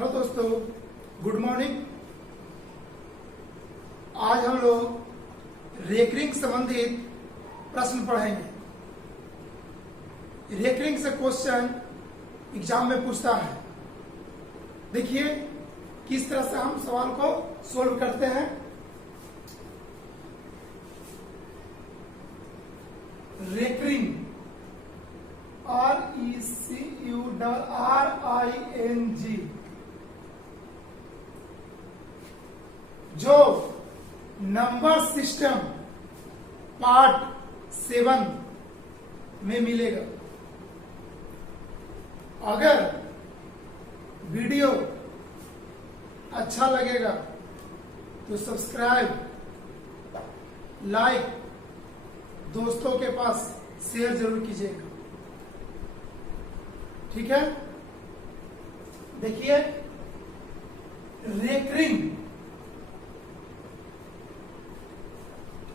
Hello दोस्तों, good morning. आज हम लोग रेकरिंग संबंधित प्रश्न पढ़ेंगे। रेकरिंग से क्वेश्चन एग्जाम में पूछता है। देखिए किस तरह से हम सवाल को सोल्व करते हैं। रेकरिंग RECURRING जो नंबर सिस्टम पार्ट 7 में मिलेगा। अगर वीडियो अच्छा लगेगा तो सब्सक्राइब, लाइक, दोस्तों के पास शेयर जरूर कीजिएगा। ठीक है, देखिए रेकरिंग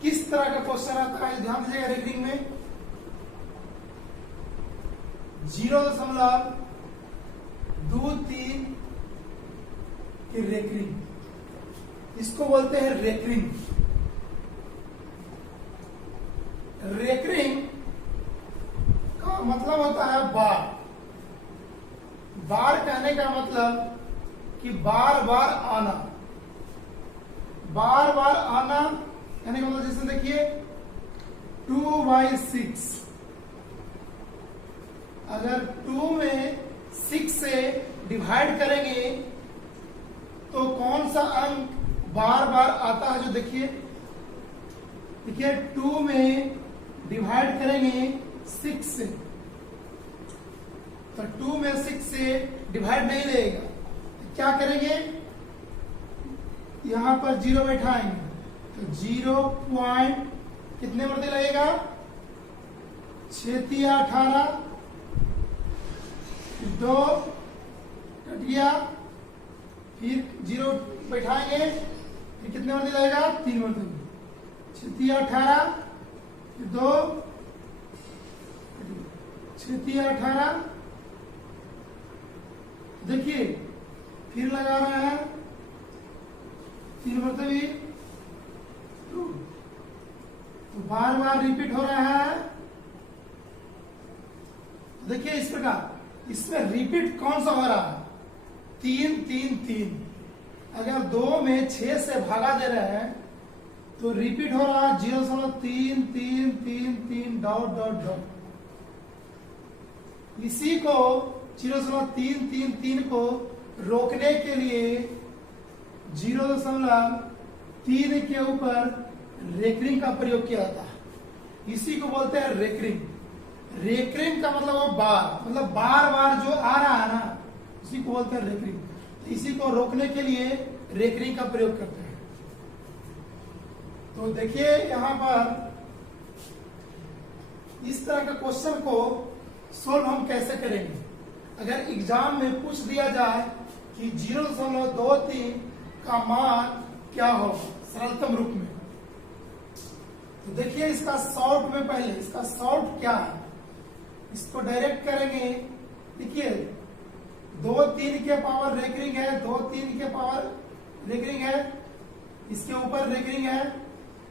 किस तरह का क्वेश्चन आता है, ध्यान दीजिएगा। रेकरिंग में 0.23 की रेकरिंग, इसको बोलते हैं रेकरिंग। रेकरिंग का मतलब होता है बार। बार कहने का मतलब कि बार बार आना। बार बार आना कहने का मतलब जैसे देखिए 2/6, अगर 2 में 6 से डिवाइड करेंगे तो कौन सा अंक बार बार आता है? जो देखिए 2 में डिवाइड करेंगे 6 से, तो 2 में 6 से डिवाइड नहीं देगा, तो क्या करेंगे? यहां पर 0 बैठाएंगे तो 0 पॉइंट कितने मरते लगेगा? 6 × 18, 2 कट गया, फिर 0 बैठाएंगे, फिर कितने मरते लगेगा? 3 मरते। 6 × 18, 2, 6 × 18। देखिए फिर लगा रहे हैं 3 मरते भी, तो बार बार रिपीट हो रहा है। देखिए इस प्रकार इसमें रिपीट कौन सा हो रहा है? 3 3 3। अगर 2 में 6 से भागा दे रहे हैं तो रिपीट हो रहा है 0.3 3 3 3 डॉट डॉट डॉट। इसी को 0.333 को रोकने के लिए 0.3 के ऊपर रेकरिंग का प्रयोग किया जाता है। इसी को बोलते हैं रेकरिंग। रेकरिंग का मतलब वो बार, मतलब बार बार जो आ रहा है ना, इसी को बोलते हैं रेकरिंग। तो इसी को रोकने के लिए रेकरिंग का प्रयोग करते हैं। तो देखिए यहां पर इस तरह का क्वेश्चन को सोल्व हम कैसे करेंगे। अगर एग्जाम में पूछ दिया जाए कि 0.23 का मान क्या होगा सरलतम रूप में, तो देखिए इसका शॉर्ट में पहले इसका शॉर्ट क्या है, इसको डायरेक्ट करेंगे। देखिए 2 3 के पावर रेकरिंग है, 2 3 के पावर रेकरिंग है, इसके ऊपर रेकरिंग है,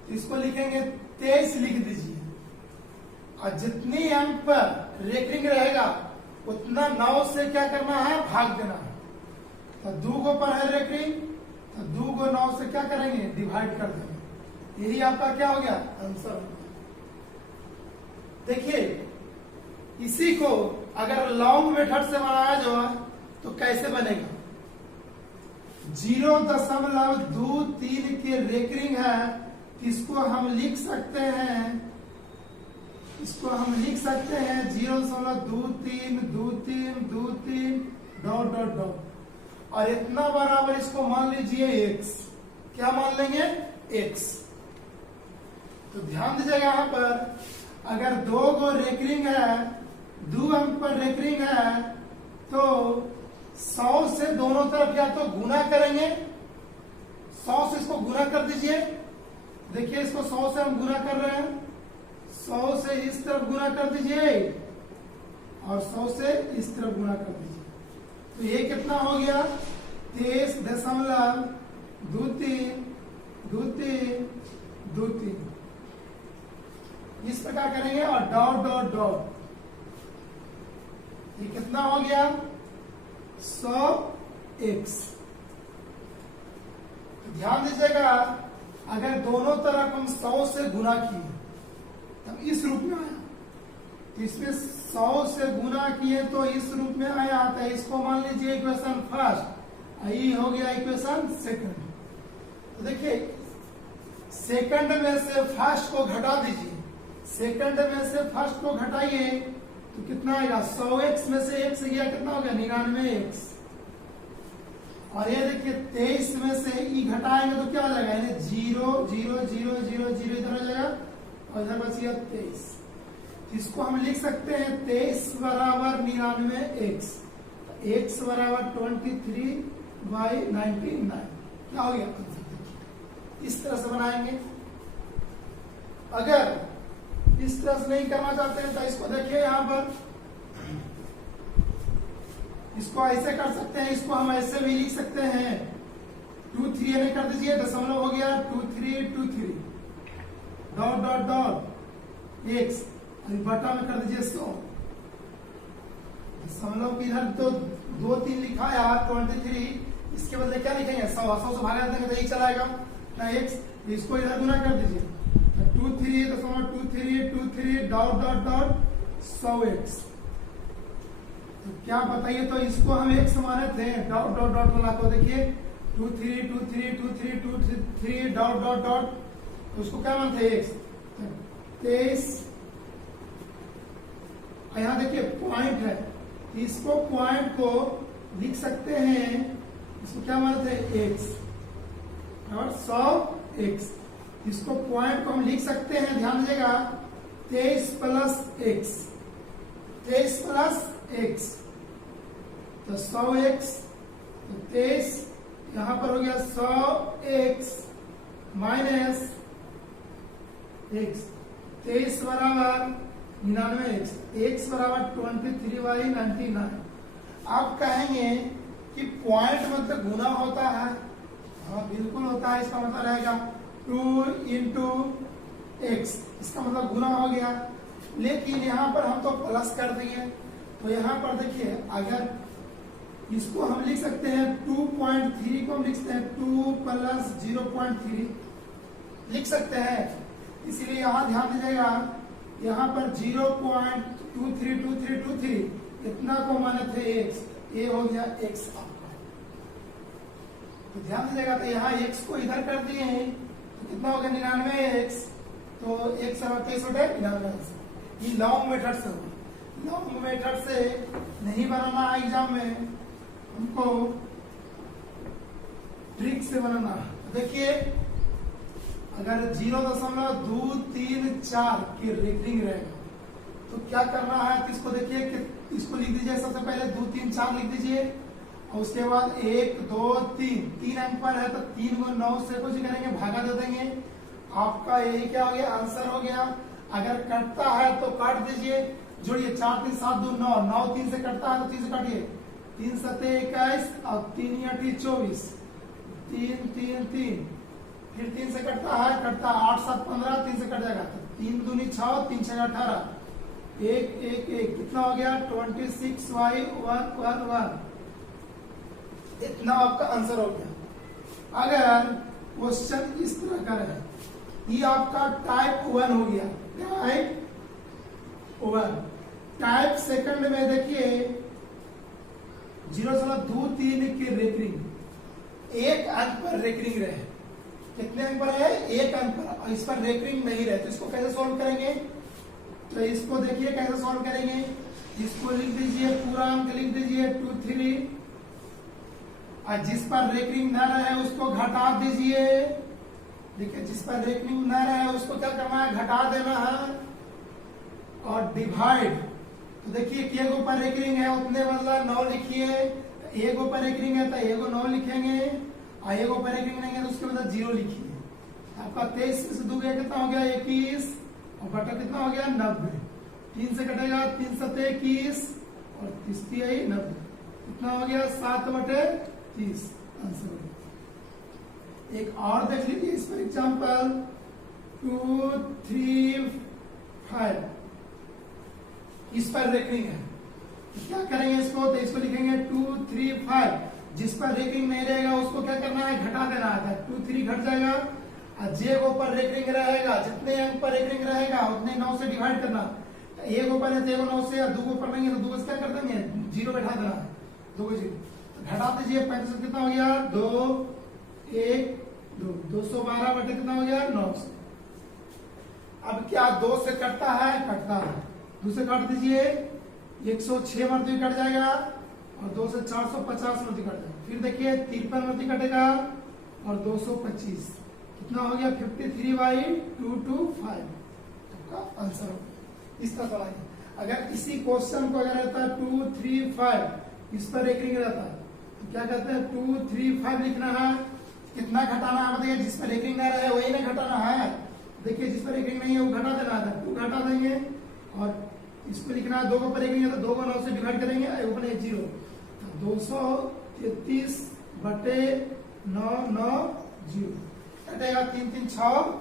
तो इसको लिखेंगे 23 लिख दीजिए। और जितनी अंक पर रेकरिंग रहेगा उतना 9 से क्या करना है? भाग देना है। तो 2 को पर है रेकरिंग, तो 2 को 9 से क्या करेंगे? डिवाइड कर देंगे। यही आपका क्या हो गया? आंसर। देखिए इसी को अगर लॉन्ग मेथड से बनाया जाए तो कैसे बनेगा? 0.23 की रेकरिंग है, इसको हम लिख सकते हैं, इसको हम लिख सकते हैं 0.232323 डॉट डॉट डॉट, और इतना बराबर इसको मान लीजिए x। क्या मान लेंगे? x। तो ध्यान दीजिएगा यहां पर अगर 2 को रेकरिंग है, 2 अंक पर रेकरिंग है, तो 100 से दोनों तरफ या तो गुना करेंगे, 100 से इसको गुना कर दीजिए। देखिए इसको 100 से हम गुना कर रहे हैं, 100 से इस तरफ गुना कर दीजिए और 100 से इस तरफ गुणा कर दीजिए। तो ये कितना हो गया? 23.2323 इस प्रकार करेंगे और डॉट डॉट डॉट, ये कितना हो गया 100x। ध्यान दीजिएगा, अगर दोनों तरफ हम 100 से गुना किए तब इस रूप में आया, इसमें 100 से गुना किए तो इस रूप में आया। तो इसको मान लीजिए इक्वेशन फर्स्ट, ये हो गया इक्वेशन सेकंड। तो देखिए सेकंड में से फर्स्ट को घटा दीजिए, सेकंड में से फर्स्ट को घटाइए तो कितना आएगा 100x में से x गया, कितना हो गया 99x। और ये देखिए 23 में से ई घटाएंगे तो क्या हो जाएगा, 0 0 0 0 0 इधर हो जाएगा और इधर बचिए 23। इसको हम लिख सकते हैं 23 बराबर 99x, x बराबर 23/99। क्या हो गया, इस तरह से बनाएंगे। अगर इस तरह से नहीं करना चाहते हैं तो इसको देखिए यहाँ पर, इसको ऐसे कर सकते हैं, इसको हम ऐसे भी लिख सकते हैं 2 3 नहीं कर दीजिए, दशमलव हो गया 2 3 2 3 डॉट डॉट डॉट x, बटा में कर दीजिए 100। दशमलव की इधर तो 2 3 लिखा है 23, इसके बदले क्या लिखेंगे 100 से भागा देंगे तो 1 चलाएगा ना x, इसको इधर गुना कर दीजिए 2 3 2 3 डॉट डॉट डॉट 100x। तो क्या बताइए, तो इसको हम x माने थे डॉट डॉट डॉट वाला, तो देखिए 2 3 2 3 2 3 2 3 डॉट डॉट डॉट, तो उसको क्या मानते हैं x। 23 यहाँ देखिए पॉइंट है, इसको पॉइंट को लिख सकते हैं, इसको क्या मानते हैं x और 100x। इसको पॉइंट को हम लिख सकते हैं, ध्यान दीजिएगा 23 प्लस x, तो 100x, तो 23 यहां पर हो गया 100x माइनस x, 23 बराबर 99x, x बराबर 23/99। आप कहेंगे कि पॉइंट मतलब गुना होता है, हाँ बिल्कुल होता है, इसका मतलब रहेगा 2 into x, इसका मतलब गुना हो गया। लेकिन यहाँ पर हम तो प्लस कर देंगे, तो यहाँ पर देखिए अगर इसको हम लिख सकते हैं 2.3 को हम लिख सकते हैं 2 प्लस 0.3 लिख सकते हैं। इसीलिए यहाँ ध्यान दीजिएगा, यहाँ पर 0.232323 इतना को माने थे x, ये हो गया x आपका। तो ध्यान दीजिएगा, तो यहाँ x को इधर कर दिए हैं तो कितना हो गया 99x, तो x 23/99। ये लॉन्ग मेथड से होगा, लॉन्ग मेथड से नहीं बनाना एग्जाम में, हमको ट्रिक से बनाना। देखिए अगर 0.234 की रेकरिंग रहेगा तो क्या करना है, तो इसको देखिए कि इसको लिख दीजिए, सबसे पहले 2 3 4 लिख दीजिए और उसके बाद 1 2 3 अंक पर है तो 3 को 9 से कुछ करेंगे, भागा दे देंगे, आपका यही क्या हो गया आंसर हो गया। अगर कटता है तो काट दीजिए, जोड़िए 4 3 7 2 9, 9 3 से कटता है तो 3 से काटिए, 3 7 21 और 3 8 24, 3 3 3, फिर 3 से कटता है 8 7 15, 3 से कट जाएगा, 3 दूनी 6 3 6 18, 1 1 1 कितना हो गया 26y111, इतना आपका आंसर हो गया। अगर क्वेश्चन इस तरह का रहे, ये आपका टाइप 1 हो गया, टाइप 1। टाइप सेकंड में देखिए 0.23 की रेकरिंग, 1 अंक पर रेकरिंग रहे, कितने अंक पर है 1 अंक पर, और इस पर रेकरिंग नहीं रहे तो इसको कैसे सॉल्व करेंगे, तो इसको देखिए कैसे सॉल्व करेंगे। इसको लिख दीजिए, पूरा अंक लिख दीजिए 2 3, और जिस पर रेकरिंग न रहे उसको घटा दीजिए। देखिए जिस पर रेकरिंग न रहे उसको क्या करना है, घटा देना है और डिवाइड। तो देखिए कि एक ऊपर रेकरिंग है उतने मतलब 9 लिखिए, एक ऊपर रेकरिंग है तो एक 9 लिखेंगे, और एक ऊपर रेकरिंग नहीं है तो उसके बाद 0 लिखिए। आपका 23 से 2 गया कितना हो गया 21, और बटा कितना हो गया 90, 3 से कटेगा 3 7 21 और 30 90, कितना हो गया 7/30। आंसर हो गया। एक और देख लीजिए इस पर एग्जाम्पल 2, 3, 5 इस पर रेकरिंग है। क्या करेंगे इसको, तो इसको लिखेंगे 2, 3, 5। जिस पर रेकरिंग नहीं रहेगा उसको क्या करना है, घटा देना है। 2, 3 घट जाएगा और जे को पर रेकरिंग रहेगा, जितने अंक पर रेकरिंग रहेगा उतने 9 से डिवाइड करना। एक ऊपर है तो एक 9 से, और 2 को पर नहीं है तो 2 से क्या कर देंगे, 0 बैठा देना है, 2 को 0 घटा दीजिए। 35 कितना हो गया, 2, 1, 2, 212 बटे कितना हो गया, 9। अब क्या 2 से कटता है, कटता है, 2 से काट दीजिए 106 मर्ती कट जाएगा, और 2 से 450 मर्ती कट जाएगा। फिर देखिए 53 मर्ती कटेगा और 225 कितना हो गया, 53/225 आपका आंसर होगा। इस तरह बनाइए। अगर इसी क्वेश्चन को अगर रहता है 2, 3, 5 इस पर रेकरिंग रहता है तो क्या कहते हैं, 2, 3, 5 लिखना है। कितना घटाना है बताइए, जिस पर रेकरिंग नहीं रहे वही ना घटाना है। देखिए जिस पर रेकरिंग नहीं है वो घटा देना है, 2 घटा देंगे। और इसको लिखना है 2 को पर रेकरिंग है तो 2 को 9 से डिवाइड करेंगे, ऊपर 0 233 बटे 9, 9, 0 कटेगा, 3, 3, 6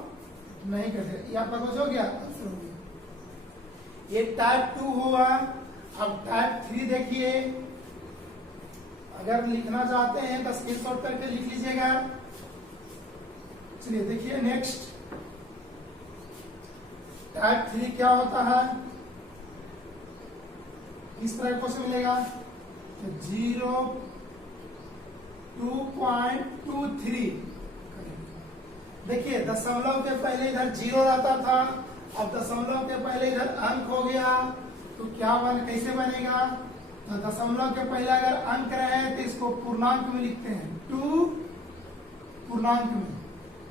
नहीं कटेगा। ये आपका कुछ हो गया, आंसर हो गया। ये टाइप 2 हुआ। अब टाइप 3 देखिए, अगर लिखना चाहते हैं तो स्क्रीनशॉट करके लिख लीजिएगा। चलिए देखिए नेक्स्ट टाइप 3 क्या होता है, इस तरह क्वेश्चन मिलेगा 2.23। देखिए दशमलव के पहले इधर 0 रहता था, अब दशमलव के पहले इधर अंक हो गया तो क्या कैसे बनेगा, तो दशमलव के पहले अगर अंक रहे तो इसको पूर्णांक में लिखते हैं, 2 पूर्णांक में।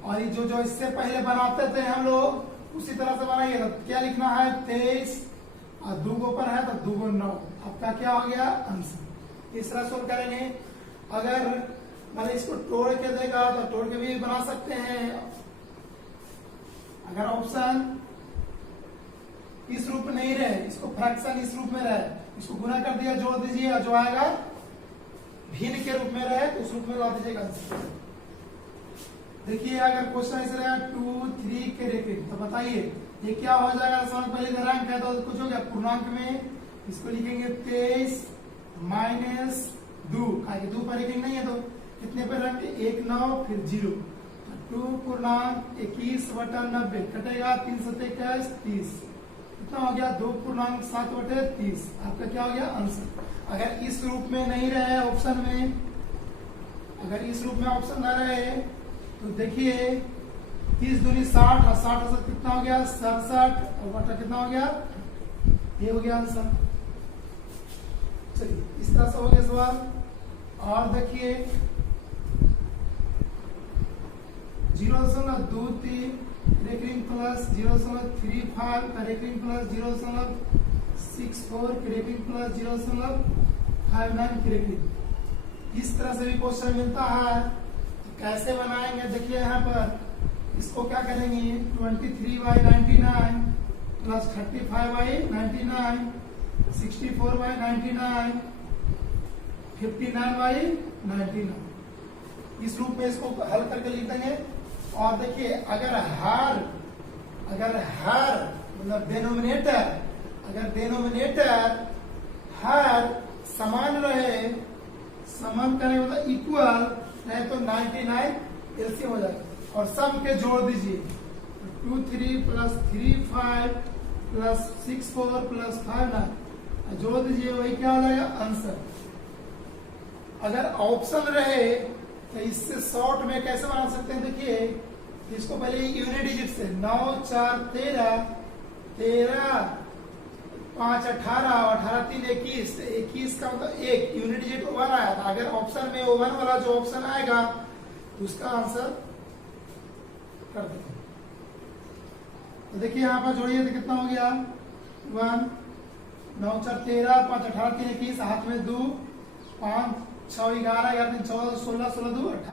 और ये जो इससे पहले बनाते थे हम लोग उसी तरह से बनाइए। तो क्या लिखना है, 23 और 2 को ऊपर है तो 2 को 9। आपका क्या हो गया, आंसर। इस तरह सोल्व करेंगे। अगर मैंने इसको तोड़ के देगा तो तोड़ के भी बना सकते हैं। अगर ऑप्शन इस रूप में नहीं रहे, इसको फ्रैक्शन इस रूप में रहे, इसको गुना कर दिया, जोड़ दीजिए, और जो आएगा भिन्न के रूप में रहे तो उस रूप में ला दीजिएगा आंसर। देखिए अगर क्वेश्चन ऐसे रहा 2, 3 के रेकरिंग तो बताइए ये क्या हो जाएगा। पहले अंक है तो कुछ हो गया पूर्णांक में, इसको लिखेंगे 23 माइनस 2, 2 पर रेकरिंग नहीं है तो कितने पर रख, 1, 9 फिर 0, 2 पूर्णांक 21/90 कटेगा, 3 7 21 30 कितना हो गया, 2 पूर्णांक 7/30 आपका क्या हो गया, आंसर। अगर इस रूप में नहीं रहे ऑप्शन में, अगर इस रूप में ऑप्शन न रहे तो देखिए 30 दूनी 60 और 60 से कितना हो गया, 67 और बटा कितना हो गया, ये हो गया आंसर। चलिए इस तरह से हो गया सवाल। और देखिए 0.23 रेकरिंग प्लस 0.35 का रेकरिंग प्लस 0.64 की रेकरिंग प्लस 0.59 की रेकरिंग। इस तरह से भी क्वेश्चन मिलता है। कैसे बनाएंगे देखिए यहाँ पर, इसको क्या करेंगे 23/99 प्लस 35/99 64/99 59/99 इस रूप में इसको हल करके लिख देंगे। और देखिए अगर हर मतलब डेनोमिनेटर हर समान रहे, समान करें मतलब इक्वल रहे तो 99 एलसीएम हो जाएगा। और सम के जोड़ दीजिए 23 प्लस 35 प्लस 64 प्लस 59 जोड़ दीजिए, वही क्या हो जाएगा, आंसर। अगर ऑप्शन रहे तो इससे शॉर्ट में कैसे बना सकते हैं, देखिए इसको पहले यूनिट डिजिट से 9 4 13 13 5 18 18 3 21 21 का मतलब 1 यूनिट डिजिट 1 आया था। अगर ऑप्शन में 1 वाला जो ऑप्शन आएगा तो उसका आंसर कर देंगे। तो देखिए यहाँ पर जोड़िए तो कितना हो गया 1 9 4 13 5 18 3 21 हाथ में 2 5 6 11 11 3 14 16 16 2 18।